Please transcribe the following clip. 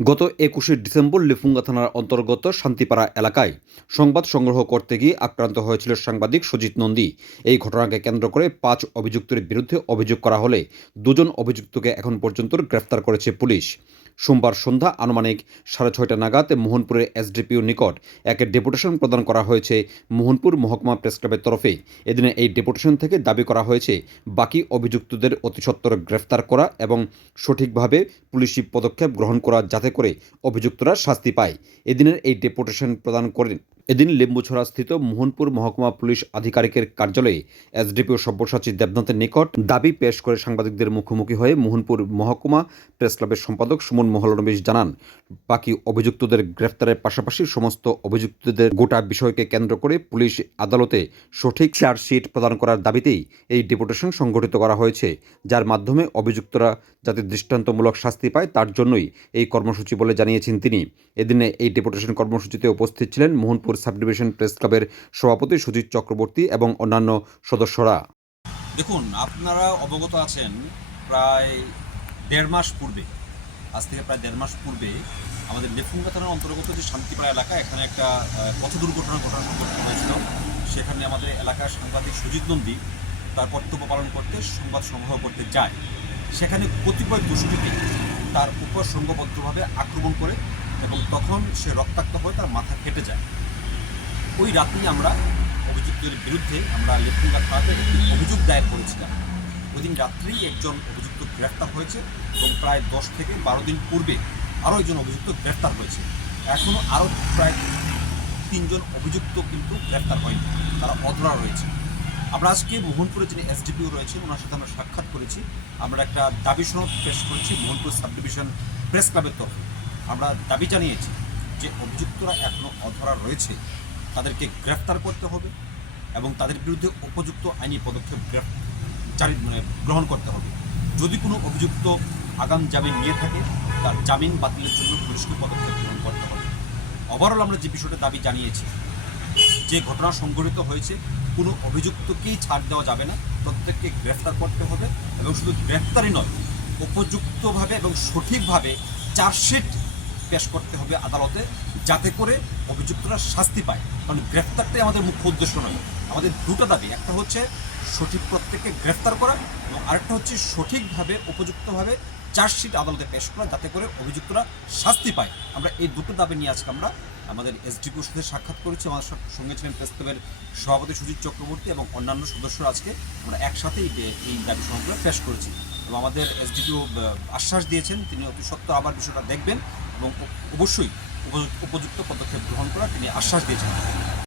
গত একুশে ডিসেম্বর লিফুঙ্গা থানার অন্তর্গত শান্তিপাড়া এলাকায় সংবাদ সংগ্রহ করতে গিয়ে আক্রান্ত হয়েছিল সাংবাদিক সুজিত নন্দী। এই ঘটনাকে কেন্দ্র করে পাঁচ অভিযুক্তের বিরুদ্ধে অভিযোগ করা হলে দুজন অভিযুক্তকে এখন পর্যন্ত গ্রেফতার করেছে পুলিশ। সোমবার সন্ধ্যা আনুমানিক সাড়ে ছয়টা নাগাদ মোহনপুরের এসডিপিও নিকট এক ডেপুটেশন প্রদান করা হয়েছে মোহনপুর মহকুমা প্রেস ক্লাবের তরফে। এদিনে এই ডেপুটেশন থেকে দাবি করা হয়েছে, বাকি অভিযুক্তদের অতিসত্বর গ্রেফতার করা এবং সঠিকভাবে পুলিশি পদক্ষেপ গ্রহণ করা যাতে করে অভিযুক্তরা শাস্তি পায়। এদিনের এই ডেপুটেশন প্রদান করেন এদিন লেম্বুছড়া স্থিত মোহনপুর মহকুমা পুলিশ আধিকারিকের কার্যালয়ে এসডিপিও সব্যসাচী দেবনাথের নিকট দাবি পেশ করে সাংবাদিকদের মুখোমুখি হয়ে মোহনপুর মহকুমা প্রেস ক্লাবের সম্পাদক সুমন মহলনবিশ জানান, বাকি অভিযুক্তদের গ্রেফতারের পাশাপাশি সমস্ত অভিযুক্তদের গোটা বিষয়কে কেন্দ্র করে পুলিশ আদালতে সঠিক চার্জশিট প্রদান করার দাবিতেই এই ডেপুটেশন সংগঠিত করা হয়েছে, যার মাধ্যমে অভিযুক্তরা যাতে দৃষ্টান্তমূলক শাস্তি পায় তার জন্যই এই কর্মসূচি বলে জানিয়েছেন তিনি। এদিনে এই ডেপুটেশন কর্মসূচিতে উপস্থিত ছিলেন মোহনপুর সাব ডিভিশন প্রেস ক্লাবের সভাপতি সুজিত চক্রবর্তী এবং অন্যান্য সদস্যরা। দেখুন, আপনারা অবগত আছেন প্রায় দেড় মাস পূর্বে, আজ থেকে প্রায় দেড় মাস পূর্বে আমাদের লেফুঙ্গা থানার অন্তর্গত যে শান্তিপাড়া এলাকা, এখানে একটা পথ দুর্ঘটনা ঘটনা সংঘটিত হয়েছিল। সেখানে আমাদের এলাকার সাংবাদিক সুজিত নন্দী তার কর্তব্য পালন করতে সংবাদ সংগ্রহ করতে যায়। সেখানে কতিপয় দুষ্কৃতী তার উপর সংঘবদ্ধভাবে আক্রমণ করে এবং তখন সে রক্তাক্ত হয়ে তার মাথা কেটে যায়। ওই রাতেই আমরা অভিযুক্তের বিরুদ্ধে আমরা লেফুঙ্গা থানাতে একটি অভিযোগ দায়ের করেছিলাম। ওই দিন রাত্রেই একজন অভিযুক্ত গ্রেফতার হয়েছে এবং প্রায় দশ থেকে বারো দিন পূর্বে আরও একজন অভিযুক্ত গ্রেফতার হয়েছে। এখনও আরও প্রায় তিনজন অভিযুক্ত কিন্তু গ্রেফতার হয়নি, তারা অধরা রয়েছে। আমরা আজকে মোহনপুরে যিনি এসডিপিও রয়েছেন, ওনার সাথে আমরা সাক্ষাৎ করেছি। আমরা একটা দাবি সনদ পেশ করেছি মোহনপুর সাব ডিভিশন প্রেস ক্লাবের তরফে। আমরা দাবি জানিয়েছি যে অভিযুক্তরা এখনও অধরা রয়েছে। তাদেরকে গ্রেফতার করতে হবে এবং তাদের বিরুদ্ধে উপযুক্ত আইনি পদক্ষেপ জারি মানে গ্রহণ করতে হবে। যদি কোনো অভিযুক্ত আগাম জামিন নিয়ে থাকে, তার জামিন বাতিলের জন্য পুলিশকে পদক্ষেপ গ্রহণ করতে হবে। ওভারঅল আমরা যে বিষয়টা দাবি জানিয়েছি, যে ঘটনা সংঘটিত হয়েছে, কোনো অভিযুক্তকেই ছাড় দেওয়া যাবে না। প্রত্যেককে গ্রেফতার করতে হবে এবং শুধু গ্রেফতারই নয়, উপযুক্তভাবে এবং সঠিকভাবে চার্জশিট পেশ করতে হবে আদালতে যাতে করে অভিযুক্তরা শাস্তি পায়। কারণ গ্রেফতারটাই আমাদের মুখ্য উদ্দেশ্য নয়। আমাদের দুটো দাবি, একটা হচ্ছে সঠিক প্রত্যেককে গ্রেফতার করা এবং আরেকটা হচ্ছে সঠিকভাবে, উপযুক্তভাবে চার্জশিট আদালতে পেশ করা যাতে করে অভিযুক্তরা শাস্তি পায়। আমরা এই দুটো দাবি নিয়ে আজকে আমরা আমাদের এসডিপিওর সাথে সাক্ষাৎ করেছি। আমাদের সঙ্গে ছিলেন প্রেস ক্লাবের সভাপতি সুজিত চক্রবর্তী এবং অন্যান্য সদস্যরা আজকে আমরা একসাথেই এই দাবি সনদগুলো পেশ করেছি। এবং আমাদের এসডিপিও আশ্বাস দিয়েছেন। তিনি অতি সত্য আবার বিষয়টা দেখবেন। এবং অবশ্যই উপযুক্ত পদক্ষেপ গ্রহণ করার তিনি আশ্বাস দিয়েছেন।